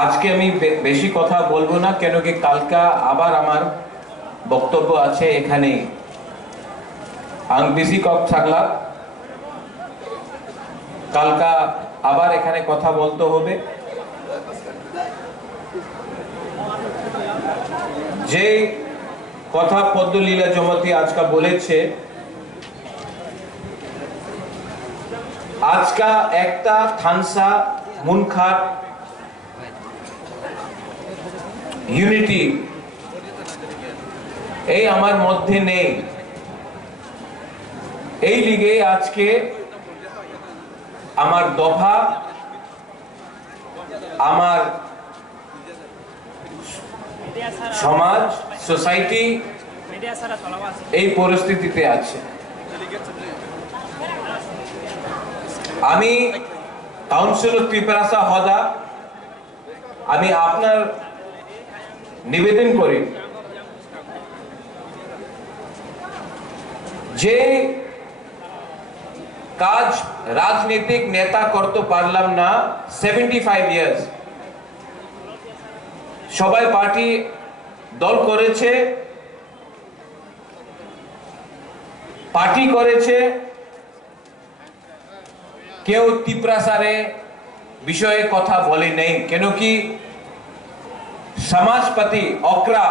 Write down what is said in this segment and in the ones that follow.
আজকে আমি বেশি কথা বলবো না, কেন কি কালকা আবার আমার বক্তব্য আছে এখানে। আং বেশি কথা থাকলা, কালকা আবার এখানে কথা বলতে হবে। যে কথা পদ্মলীলা জমতি আজকা বলেছে, আজকা একটা থানসা মুনখাট ইউনিটি এই আমার মধ্যে নেই। এই লিগে আজকে আমার দফা, আমার সমাজ, সোসাইটি এই পরিস্থিতিতে আছে। আমি কাউন্সিলর ত্রিপুরাসা হদা, আমি আপনার নিবেদন করি যে কাজ রাজনৈতিক নেতা করতে পারলাম না 75 ইয়ার্স। সবাই পার্টি দল করেছে, পার্টি করেছে, কেউ ত্রিপুরাসারে বিষয়ে কথা বলে নেই। কেন কি সমাজপতি অক্রা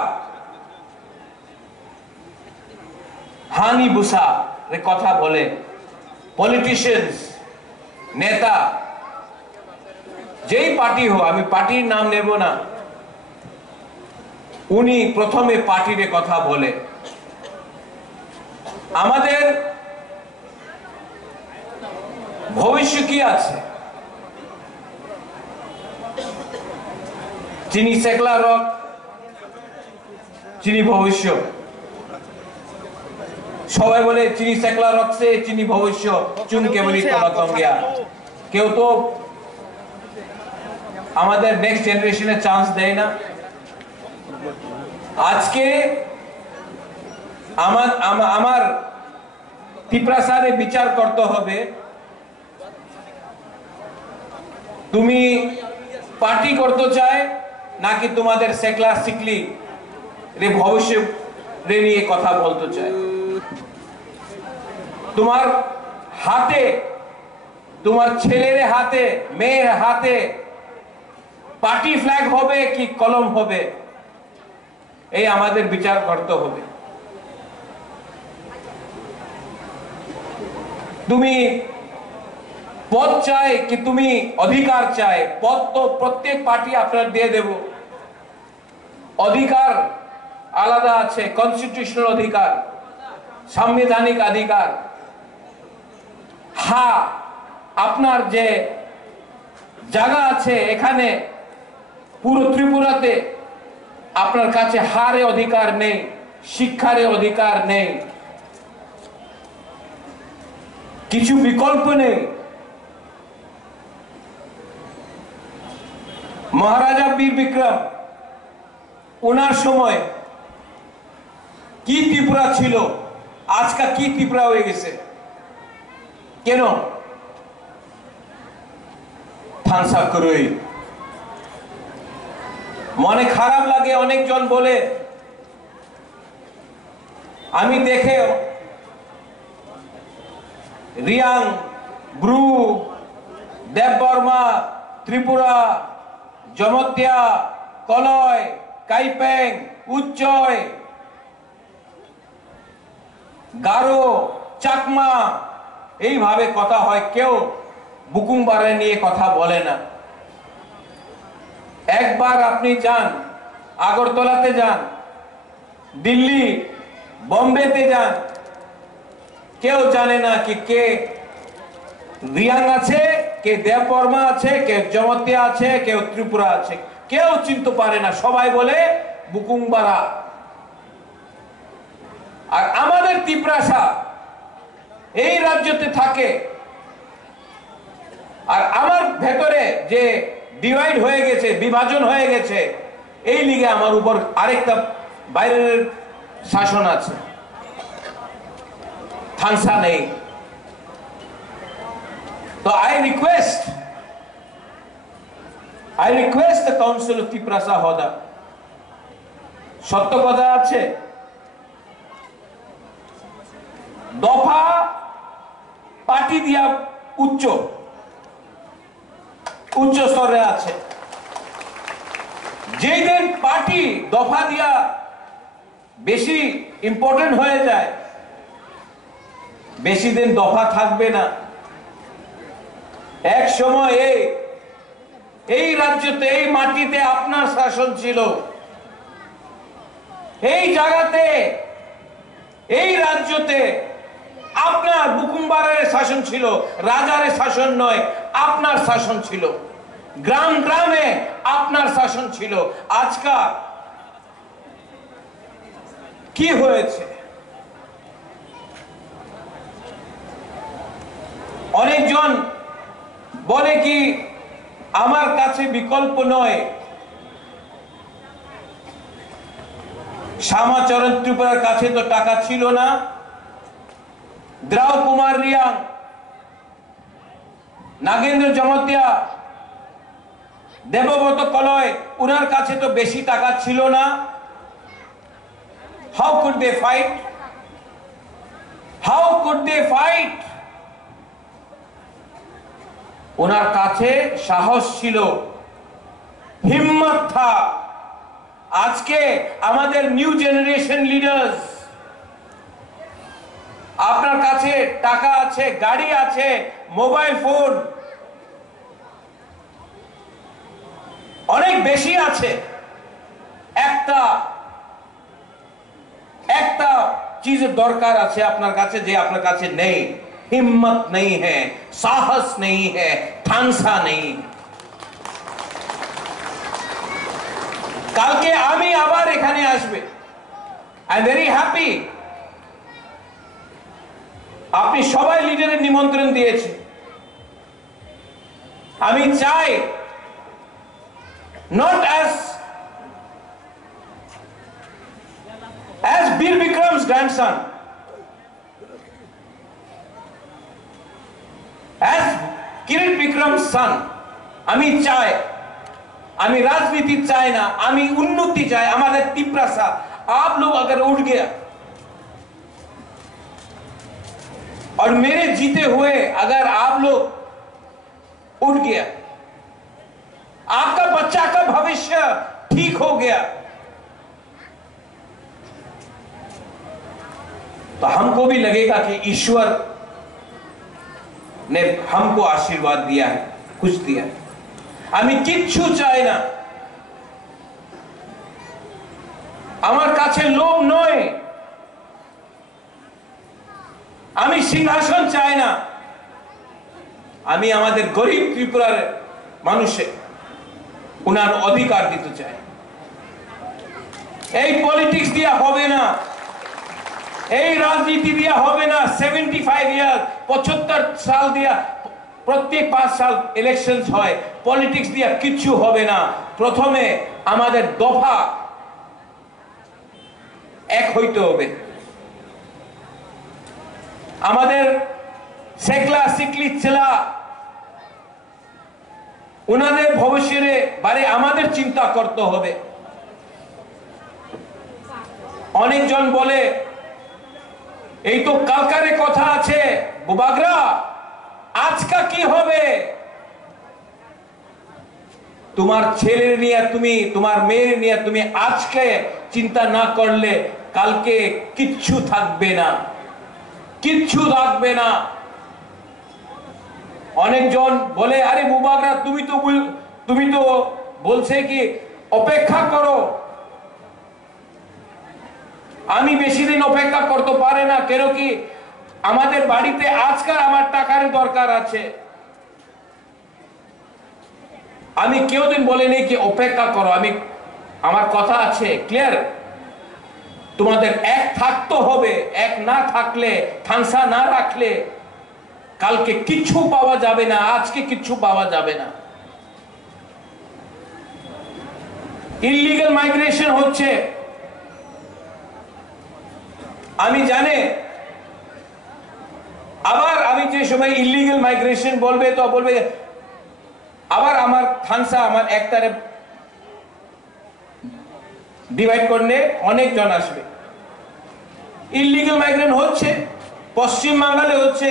হানি বুসা রে কথা বলে, পলিটিশিয়ানস নেতা যেই পার্টি হো, আমি পার্টির নাম নেব না, উনি প্রথমে পার্টির কথা বলে। আমাদের ভবিষ্য কি আছে? চিনি সেকলা রক, চিনি ভবিষ্য। সবাই বলে চিনি সেকলা রকছে চিনি ভবিষ্য, চুন কেবলই তলাতম গিয়া। কেউ তো আমাদের নেক্সট জেনারেশনে চান্স দেয় না। আজকে আমার ত্রিপুরাসারে বিচার করতে হবে, তুমি পার্টি করতে চায় নাকি তোমাদের সেকলা সিকলি রে ভবিষ্য রে নিয়ে কথা বলতে চায়। তোমার হাতে, তোমার ছেলের হাতে, মেয়ের হাতে পার্টি ফ্ল্যাগ হবে কি কলম হবে, এই আমাদের বিচার করতে হবে। তুমি পদ চাই কি তুমি অধিকার চাই? পদ তো প্রত্যেক পার্টি আপনার দিয়ে দেব, অধিকার আলাদা আছে, কনস্টিটিউশনাল অধিকার, সাংবিধানিক অধিকার। হ্যাঁ, আপনার যে জায়গা আছে এখানে পুরো ত্রিপুরাতে আপনার কাছে হারে অধিকার নেই, শিক্ষারে অধিকার নেই, কিছু বিকল্প নেই। মহারাজা বীর বিক্রম, ওনার সময় কি ত্রিপুরা ছিল, আজকা কি ত্রিপুরা হয়ে গেছে? কেন? থানসা করই। মনে খারাপ লাগে, অনেকজন বলে, আমি দেখে রিয়াং, ব্রু, দেববর্মা, ত্রিপুরা, জমতিয়া, কলয়, কাইপেং, উচ্চয়, গারো, চাকমা এইভাবে কথা হয়, কেউ বুকুংবারে নিয়ে কথা বলে না। একবার আপনি যান, আগরতলাতে যান, দিল্লি, বোম্বেতে যান, কেউ জানে না কি কে রিয়াং আছে, কে দেববর্মা আছে, কে জমতিয়া আছে, কেউ ত্রিপুরা আছে, কেউ চিনতে পারে না। সবাই বলে বুকুংবারা। আর আমাদের ত্রিপুরাসা এই রাজ্যতে থাকে, আর আমার ভেতরে যে ডিভাইড হয়ে গেছে, বিভাজন হয়ে গেছে, এই লিগে আমার উপর আরেকটা বাইরের শাসন আছে, থানসা নেই। তো I request I request the Council of Tiprasa Hoda. সত্য কথা আছে, দফা পার্টি দিয়া উচ্চ স্তরে আছে। যেই দিন পার্টি দফা দিয়া বেশি ইম্পর্টেন্ট হয়ে যায়, বেশি দিন দফা থাকবে না। এক সময় এই রাজ্যতে, এই মাটিতে আপনার শাসন ছিল, এই জায়গাতে, এই রাজ্যতে আপনার বুকুমবারের শাসন ছিল, রাজার শাসন নয়, আপনার শাসন ছিল। গ্রাম গ্রামে আপনার শাসন ছিল। আজকাল কি হয়েছে? অনেকজন বলে কি আমার কাছে বিকল্প নয়। শ্যামাচরণ ত্রিপুরার কাছে তো টাকা ছিল না। দ্রাউ কুমার রিয়াং, নাগেন্দ্র জমতিয়া, দেবব্রত কলয়, উনার কাছে তো বেশি টাকা ছিল না। How could they fight? How could they fight? ওনার কাছে সাহস ছিল, হিম্মত থা। আজকে আমাদের নিউ জেনারেশন লিডার্স, আপনার কাছে টাকা আছে, গাড়ি আছে, মোবাইল ফোন অনেক বেশি আছে। একটা চিজের দরকার আছে আপনার কাছে, যে আপনার কাছে নেই। হিম্মত নেই হ্যাঁ, সাহস নেই হ্যাঁ, ঠানসা নেই। কালকে আমি আবার এখানে আসবে। I am very happy. আপনি সবাই লিডারের নিমন্ত্রণ দিয়েছে। আমি চাই not as Bীর বিক্রম's grandson, as Kirit Bikram's son। আমি চাই, আমি राजनीति चाय ना, আমি उन्नति चाय। हमारे तिप्रासा आप लोग अगर उठ गया और मेरे जीते हुए अगर आप लोग उठ गया, आपका बच्चा का भविष्य ठीक हो गया, तो हमको भी लगेगा कि ईश्वर ने हमको आशीर्वाद दिया है, कुछ दिया है। আমি কিচ্ছু চাই না, আমার কাছে লোভ নয়। আমি সিংহাসন চাই না। আমি আমাদের গরিব ত্রিপুরার মানুষে উনার অধিকার দিতে চাই। এই পলিটিক্স দিয়া হবে না, এই রাজনীতি দিয়া হবে না। 75 ইয়ার 75 সাল দিয়া প্রত্যেক 5 সাল ইলেকশন হয়। পলিটিক্স দিয়া কিচ্ছু হবে না। প্রথমে আমাদের দফা এক হইতে হবে। আমাদের সেকলা সিকলি ছেলা উনাদের ভবিষ্যতে বারে আমাদের চিন্তা করতে হবে। অনেকজন বলে এই তো কালকারে কথা আছে, বুবাগরা আজকা কি হবে? তোমার ছেলে নিয়ে তুমি, তোমার মেয়ে নিয়ে তুমি আজকে চিন্তা না করলে কালকে কিচ্ছু থাকবে না, কিচ্ছু থাকবে না। অনেকজন বলে আরে বুবাগরা তুমি তো বলছে কি অপেক্ষা করো। আমি বেশি দিন অপেক্ষা করতে পারে না, কেন কি আমাদের বাড়িতে আজকাল আমার টাকার দরকার আছে। আমি কেউ দিন বলিনি কি অপেক্ষা করো। আমার কথা আছে ক্লিয়ার। তোমাদের এক থাকতে হবে, এক না থাকলে, থানসা না রাখলে কালকে কিচ্ছু পাওয়া যাবে না, আজকে কিচ্ছু পাওয়া যাবে না। ইললিগাল মাইগ্রেশন হচ্ছে, আমি জানি। আবার আমি যে সময় ইললিগাল মাইগ্রেশন বলবে তো বলবে আবার আমার থানসা আমার একটারে ডিভাইড করলে অনেক জন আসবে। ইললিগাল মাইগ্রেন্ট হচ্ছে, পশ্চিম বাংলায় হচ্ছে,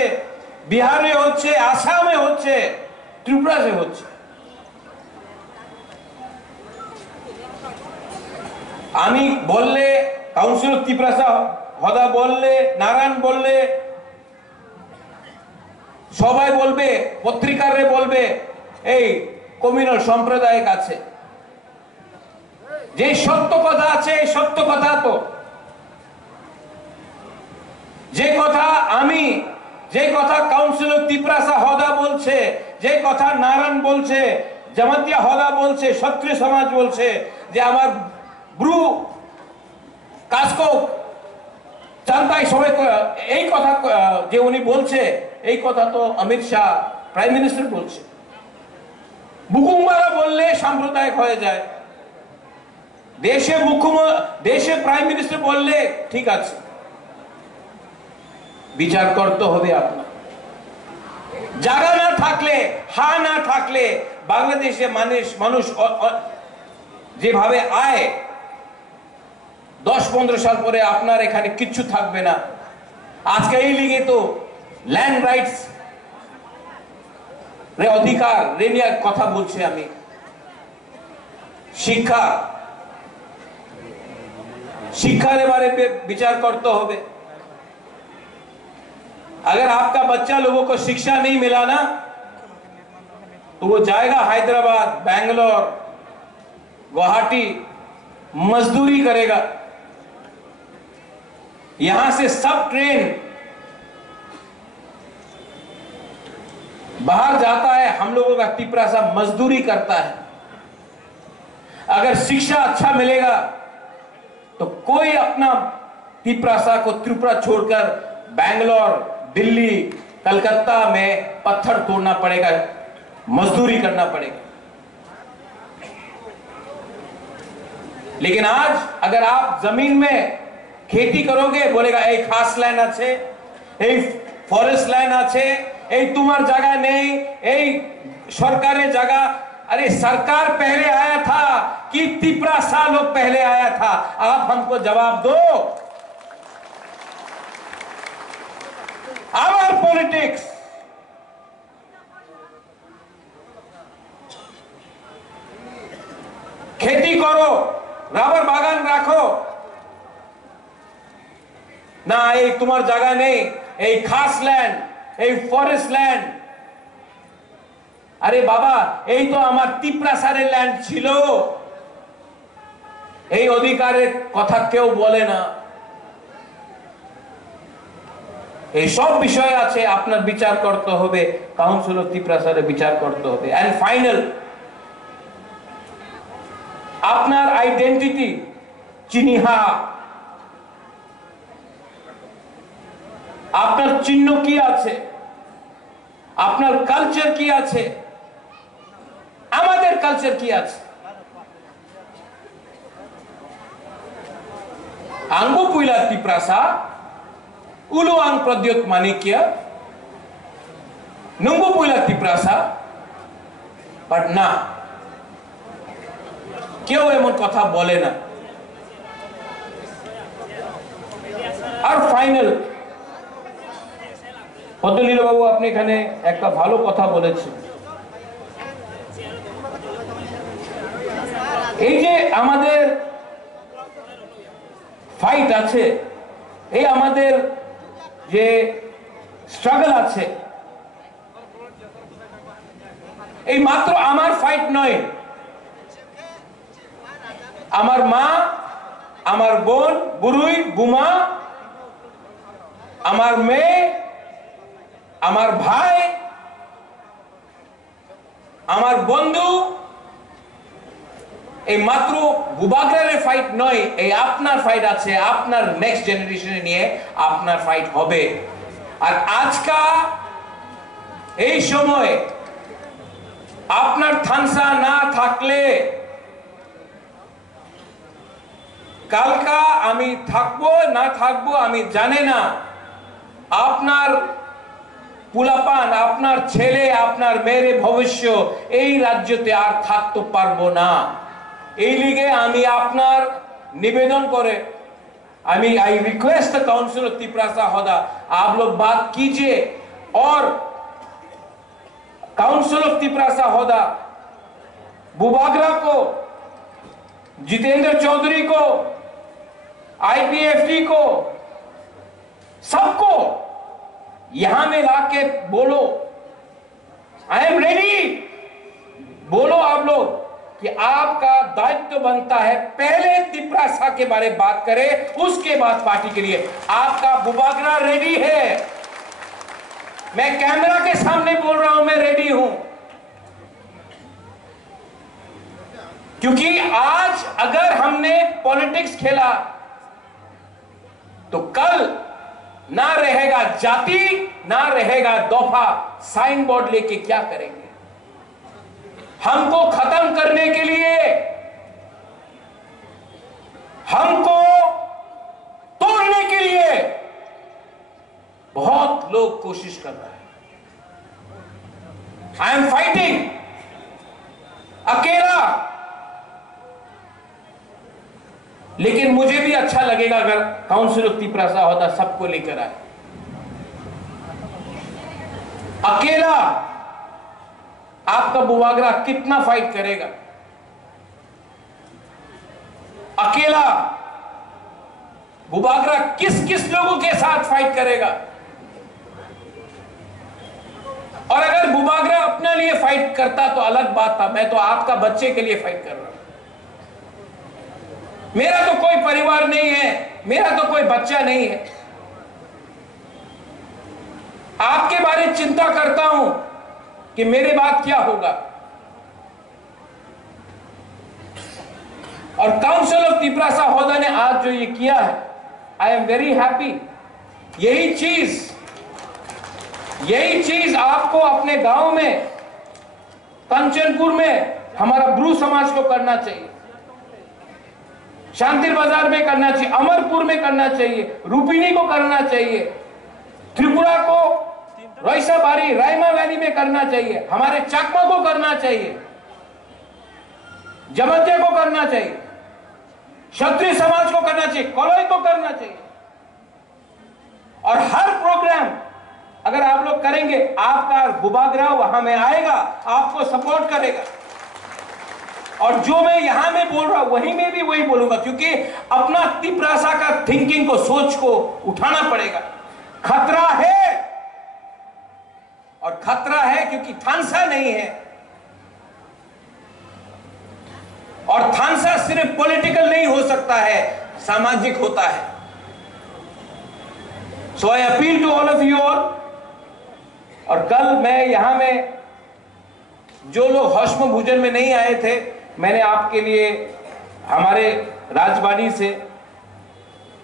বিহারে হচ্ছে, আসামে হচ্ছে, ত্রিপুরাতে হচ্ছে। আমি বললে, কাউন্সিলর ত্রিপুরা হদা বললে, নারায়ণ বললে, সবাই বলবে, পত্রিকারে বলবে এই কমিউনাল সম্প্রদায়ের কাছে যে সত্য কথা আছে, এই সত্য কথা তো যে কথা আমি, যে কথা কাউন্সিলর ত্রিপুরা হদা বলছে, যে কথা নারায়ণ বলছে, জামাতিয়া হদা বলছে, ক্ষত্রিয় সমাজ বলছে যে আমার ব্রু কাসকো চান্তাই সবাই এই কথা যে উনি বলছে, এই কথা তো অমিত শাহ প্রাইম মিনিস্টার বলছে। বুকুমারা বললে সাম্প্রদায়িক হয়ে যায়, দেশে প্রাইম মিনিস্টার বললে ঠিক আছে। বিচার করতে হবে আপনার। জায়গা না থাকলে, হা না থাকলে বাংলাদেশে মানুষ যেভাবে আয় 10-15 সাল পরে আপনার এখানে কিচ্ছু থাকবে না। আজকে এই লিগে তো ল্যান্ড রাইটস অধিকার নিয়ে কথা বলছি আমি। শিক্ষার बारे पे विचार करते होगे। अगर आपका बच्चा लोगों को शिक्षा नहीं मिला ना तो वो जाएगा हैदराबाद, बैंगलोर, गुवाहाटी, मजदूरी करेगा। यहां से सब ट्रेन बाहर जाता है, हम लोगों का टिपरा सा मजदूरी करता है। अगर शिक्षा अच्छा मिलेगा तो कोई अपना टिपरासा को त्रिपुरा छोड़कर बैंगलोर, दिल्ली, कलकत्ता में पत्थर तोड़ना पड़ेगा, मजदूरी करना पड़ेगा। लेकिन आज अगर आप जमीन में खेती करोगे, बोलेगा এই খাস ল্যান্ড আছে, এই ফরেস্ট ল্যান্ড আছে, এই তোমার জায়গা নেই, এই সরকারের জায়গা। अरे सरकार पहले आया था कि टिपरा सा लोग पहले आया था? आप हमको जवाब दो। आवर पॉलिटिक्स खेती करो, रबर बागान राखो ना, এই তোমার জায়গা নেই, এই খাস ল্যান্ড, এই ফরেস্ট ল্যান্ড। আরে বাবা, এই তো আমার টিপরাসারের ল্যান্ড ছিল। এই অধিকারের কথা কেউ বলে না। এই সব বিষয় আছে, আপনার বিচার করতে হবে, কাউন্সিলর ত্রিপুরাসারে বিচার করতে হবে। এন্ড ফাইনাল, আপনার আইডেন্টিটি চিহ্নিহা, আপনার চিহ্ন কি আছে, আপনার কালচার কি আছে, আমাদের কালচার কি আছে। আঙ্গু পুইলা ত্রিপ্রাসা উলু আং প্রদ্যোত মানিক্য নুঙ্গু পুইলা ত্রিপ্রাসা, বাট না, কেউ এমন কথা বলে না। আর ফাইনাল, পদ্মলীল বাবু আপনি এখানে একটা ভালো কথা বলেছেন। এই যে আমাদের ফাইট আছে, এই আমাদের যে স্ট্রাগল আছে, এই মাত্র আমার ফাইট নয়। আমার মা, আমার বোন, বুড়ুই, বুমা, আমার মেয়ে, আমার ভাই, আমার বন্ধু, এই মাত্র বুবাগ্রারের ফাইট নয়, এই আপনার ফাইট আছে। আপনার নেক্সট জেনারেশনে নিয়ে আপনার ফাইট হবে। আর আজকা এই সময় আপনার থানসা না থাকলে কালকা আমি থাকবো না থাকবো আমি জানি না। আপনার পুলাপান, আপনার ছেলে, আপনার মেয়ের ভবিষ্য এই রাজ্যতে আর থাকতে পারবো না। এই লিগে আমি আপনার निवेदन करे, I request the council of Tiprasa Hoda, आप लोग बात कीजिए और काउंसिल ऑफ तिपरासा होदा बुबागरा को, जितेंद्र चौधरी को, आईपीएफटी को, सबको यहां में लाके बोलो आई एम रेडी। बोलो आप लोग कि आपका दायित्व बनता है पहले तिपरासा के बारे में बात करें, उसके बाद पार्टी के लिए। आपका बुबागरा रेडी है, मैं कैमरा के सामने बोल रहा हूं, मैं रेडी हूं। क्योंकि आज अगर हमने पॉलिटिक्स खेला तो कल ना रहेगा जाति, ना रहेगा दफा, साइन बोर्ड लेके क्या करेंगे? हमको खत्म करने के लिए, हमको तोड़ने के लिए बहुत लोग कोशिश कर रहे हैं। आई एम फाइटिंग अकेला, लेकिन मुझे भी अच्छा लगेगा अगर काउंसिल ऑफ तिपरासा होता सबको लेकर आए। अकेला आपका बुबागरा कितना फाइट करेगा? अकेला बुबागरा किस किस लोगों के साथ फाइट करेगा? और अगर बुबागरा अपने लिए फाइट करता तो अलग बात था, मैं तो आपका बच्चे के लिए फाइट कर रहा हूं। मेरा तो कोई परिवार नहीं है, मेरा तो कोई बच्चा नहीं है। आपके बारे में चिंता करता हूं कि मेरे बाद क्या होगा। और काउंसिल ऑफ तिपरासा होदा ने आज जो ये किया है, आई एम वेरी हैप्पी। यही चीज आपको अपने गांव में, कंचनपुर में हमारा ब्रू समाज को करना चाहिए, शांतिर बाजार में करना चाहिए, अमरपुर में करना चाहिए, रूपिनी को करना चाहिए, त्रिपुरा को, रईसाबारी, रायमा वैली में करना चाहिए, हमारे चकमा को करना चाहिए, जमतिया को करना चाहिए, क्षत्रिय समाज को करना चाहिए, कोलोई को करना चाहिए। और हर प्रोग्राम अगर आप लोग करेंगे, आपका बुबागरा वहां में आएगा, आपको सपोर्ट करेगा। और जो मैं यहां में बोल रहा हूं वहीं में भी वही बोलूंगा, क्योंकि अपना तिपरासा का थिंकिंग को, सोच को उठाना पड़ेगा। खतरा है, और खतरा है क्योंकि थानसा नहीं है। और थानसा सिर्फ पॉलिटिकल नहीं हो सकता है, सामाजिक होता है। So I appeal to all of you all. और कल मैं यहां में जो लोग हश्म भोजन में नहीं आए थे, मैंने आपके लिए हमारे राजबाड़ी से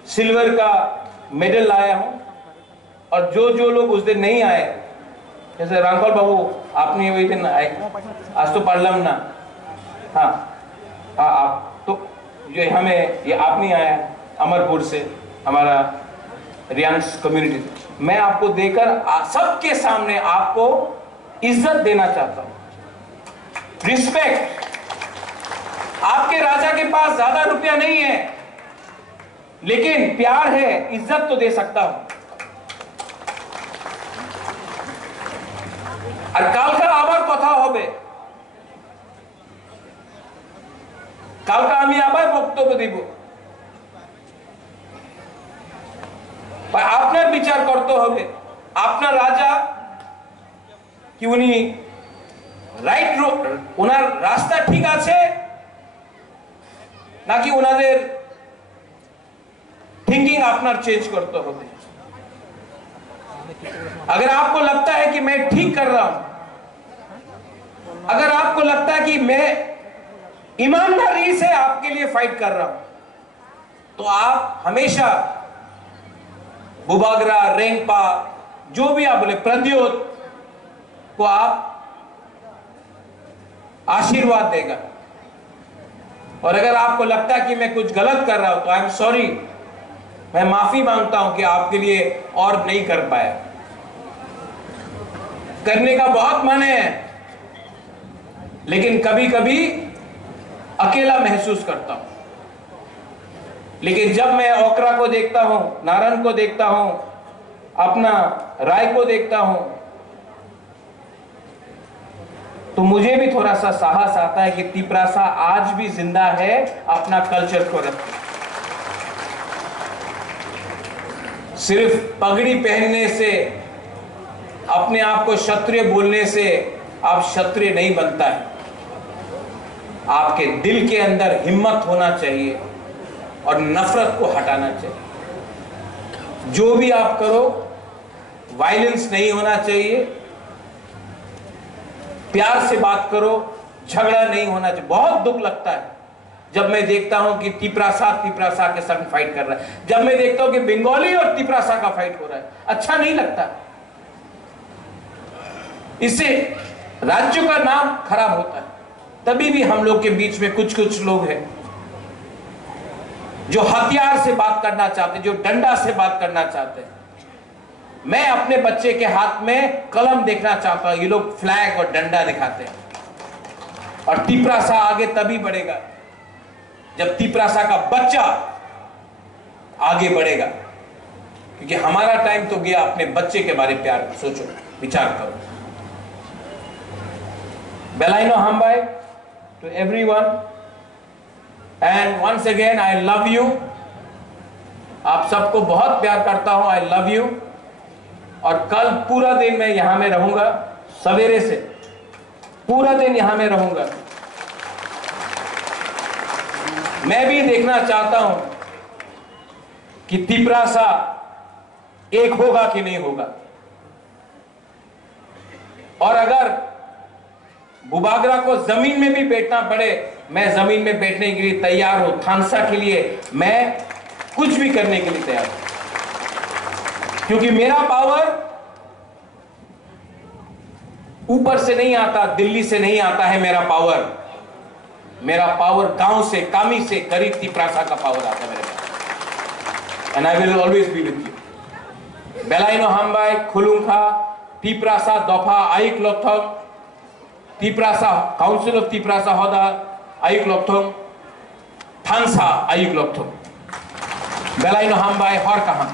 सिल्वर का मेडल लाया हूं। और जो लोग उस दिन नहीं आए, जैसे रामपाल बाबू आपने वही दिन आए, आज तो पढ़लम ना, हाँ आप तो जो हमें ये आप नहीं आया अमरपुर से, हमारा रियांस कम्युनिटी से, मैं आपको देकर सबके सामने आपको इज्जत देना चाहता हूं, रिस्पेक्ट। आपके राजा के पास ज्यादा रुपया नहीं है, लेकिन प्यार है, इज्जत तो दे सकता हूं। আর কালকে আবার কথা হবে, কালকে আমি আবার বক্তব্য দিব। আপনার বিচার করতে হবে, আপনার রাজা কি উনি রাইট, ওনার রাস্তা ঠিক আছে নাকি ওনাদের थिंकिंग আপনার চেঞ্জ করতে হবে। अगर आपको लगता है कि मैं ठीक कर रहा हूं, अगर आपको लगता है कि मैं ईमानदारी से आपके लिए फाइट कर रहा हूं, तो आप हमेशा बुबागरा, रेंगपा, जो भी आप बोले, प्रद्योत को आप आशीर्वाद देगा। और अगर आपको लगता है कि मैं कुछ गलत कर रहा हूं, तो आई एम सॉरी, मैं माफी मांगता हूं कि आपके लिए और नहीं कर पाया। करने का बहुत मन है, लेकिन कभी कभी अकेला महसूस करता हूं। लेकिन जब मैं ओकरा को देखता हूं, नारायण को देखता हूं, अपना राय को देखता हूं, तो मुझे भी थोड़ा सा साहस आता है कि तिपरासा आज भी जिंदा है, अपना कल्चर को रखते। सिर्फ पगड़ी पहनने से, अपने आप को क्षत्रिय बोलने से आप क्षत्रिय नहीं बनता है। आपके दिल के अंदर हिम्मत होना चाहिए और नफरत को हटाना चाहिए। जो भी आप करो, वायलेंस नहीं होना चाहिए, प्यार से बात करो, झगड़ा नहीं होना चाहिए। बहुत दुख लगता है जब मैं देखता हूं कि तिपरासा के संग फाइट कर रहा है, जब मैं देखता हूं कि बंगाली और तिपरासा का फाइट हो रहा है, अच्छा नहीं लगता। इससे राज्य का नाम खराब होता है। तभी भी हम लोग के बीच में कुछ कुछ लोग हैं जो हथियार से बात करना चाहते, जो डंडा से बात करना चाहते हैं। मैं अपने बच्चे के हाथ में कलम देखना चाहता हूं, ये लोग फ्लैग और डंडा दिखाते हैं। और तिपरासा आगे तभी बढ़ेगा जब तिपरासा का बच्चा आगे बढ़ेगा, क्योंकि हमारा टाइम तो गया। अपने बच्चे के बारे में प्यार सोचो, विचार करो। Belaino Hambai to everyone, and once again I love you. आप सबको बहुत प्यार करता हूं, I love you। और कल पूरा दिन मैं यहां में रहूंगा, सवेरे से पूरा दिन यहां में रहूंगा। मैं भी देखना चाहता हूं कि तिपरासा एक होगा कि नहीं होगा। और अगर बुबागरा को जमीन में भी बैठना पड़े, मैं जमीन में बैठने के लिए तैयार हूं। थानसा के लिए मैं कुछ भी करने के लिए तैयार हूं, क्योंकि मेरा पावर ऊपर से नहीं आता, दिल्ली से नहीं आता है। मेरा पावर गांव से, कामी से, करीब तिपरासा का पावर आता है मेरे पास। And I will always be with you. बेलाइनो हाम्बाई खुलुंखा तिपरासा दफा आइक लोथम तिपरासा काउंसिल ऑफ तिपरासा होदा आइक लोथम थानसा आइक लोथम बेलाइनो हाम्बाई हर कहां।